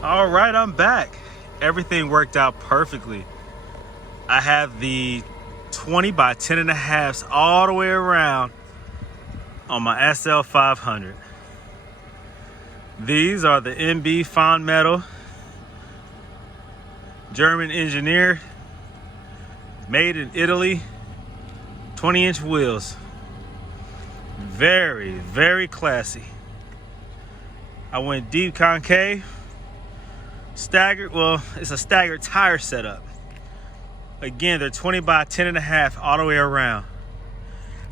All right, I'm back. Everything worked out perfectly. I have the 20 by 10.5s all the way around on my SL500. These are the MB Fondmetal, German engineered, made in Italy, 20-inch wheels. Very, very classy. I went deep concave, staggered, well, it's a staggered tire setup. Again, they're 20 by 10.5 all the way around.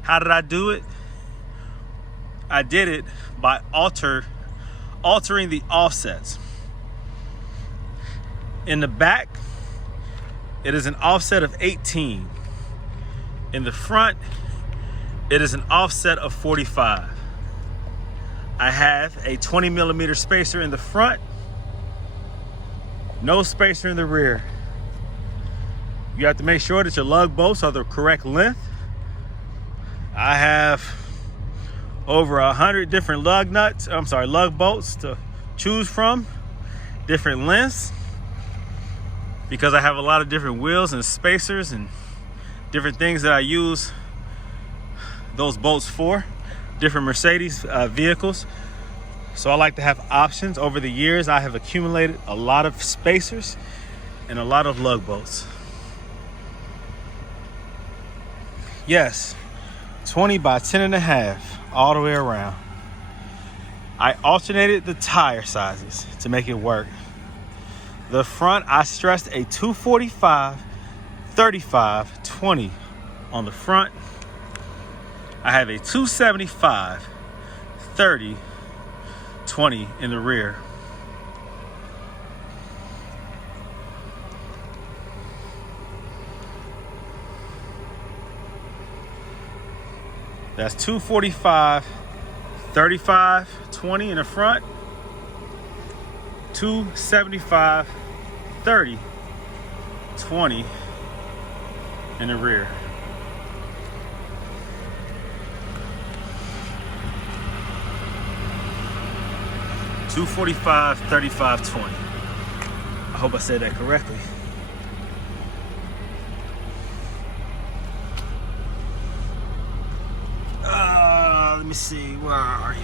How did I do it? I did it by altering the offsets. In the back, it is an offset of 18. In the front, it is an offset of 45. I have a 20 millimeter spacer in the front, no spacer in the rear. You have to make sure that your lug bolts are the correct length. I have over 100 different lug bolts to choose from, different lengths, because I have a lot of different wheels and spacers and different things that I use those bolts for, different Mercedes vehicles. So I like to have options. Over the years, I have accumulated a lot of spacers and a lot of lug bolts. Yes, 20 by 10.5 all the way around. I alternated the tire sizes to make it work. The front, I stressed a 245, 35, 20 on the front. I have a 275, 30, 20 in the rear. That's 245, 35, 20 in the front, 275, 30, 20 in the rear. $245, 35, 20. I hope I said that correctly. Let me see, where are you?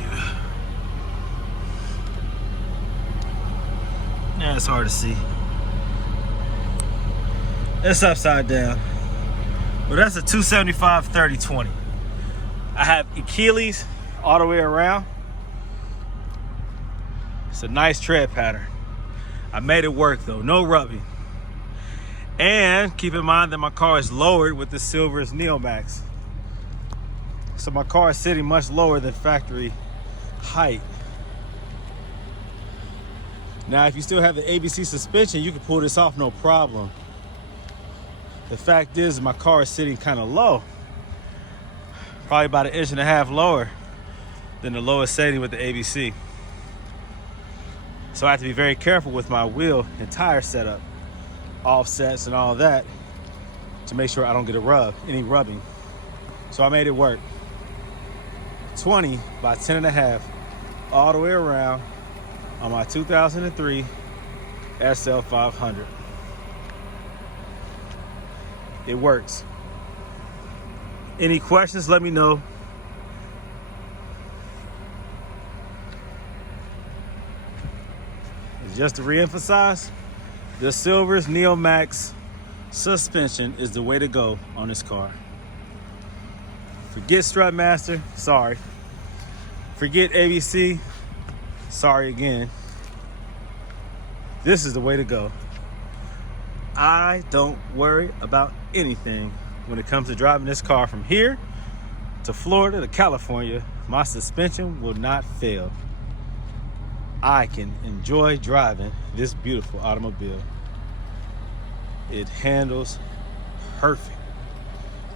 Yeah, it's hard to see. It's upside down. But that's a 275, 30, 20. I have Achilles all the way around. It's a nice tread pattern. I made it work though, no rubbing. And keep in mind that my car is lowered with the Silver's Neomax. So my car is sitting much lower than factory height. Now, if you still have the ABC suspension, you can pull this off no problem. The fact is, my car is sitting kind of low. Probably about 1.5 inches lower than the lowest setting with the ABC. So I have to be very careful with my wheel and tire setup, offsets and all that, to make sure I don't get any rubbing. So I made it work. 20 by 10.5 all the way around on my 2003 SL500. It works. Any questions, let me know. Just to reemphasize, the Silver's Neomax suspension is the way to go on this car. Forget Strutmaster, sorry. Forget ABC, sorry again. This is the way to go. I don't worry about anything when it comes to driving this car from here to Florida to California. My suspension will not fail. I can enjoy driving this beautiful automobile. It handles perfect.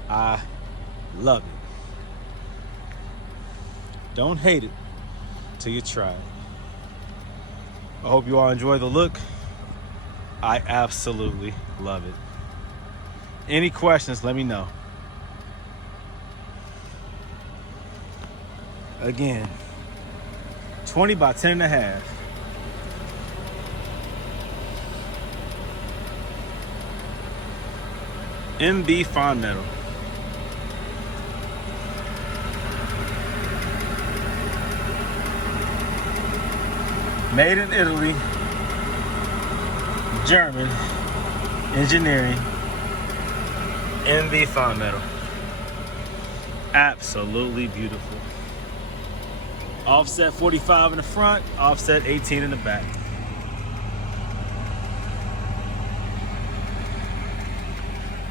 I love it. Don't hate it till you try it. I hope you all enjoy the look. I absolutely love it. Any questions, let me know. Again, 20 by 10.5. MB Fondmetal. Made in Italy, German engineering, MB Fondmetal. Absolutely beautiful. Offset 45 in the front, offset 18 in the back.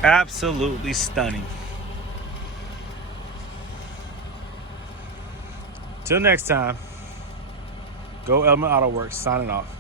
Absolutely stunning. Till next time, Go Element Auto Works, signing off.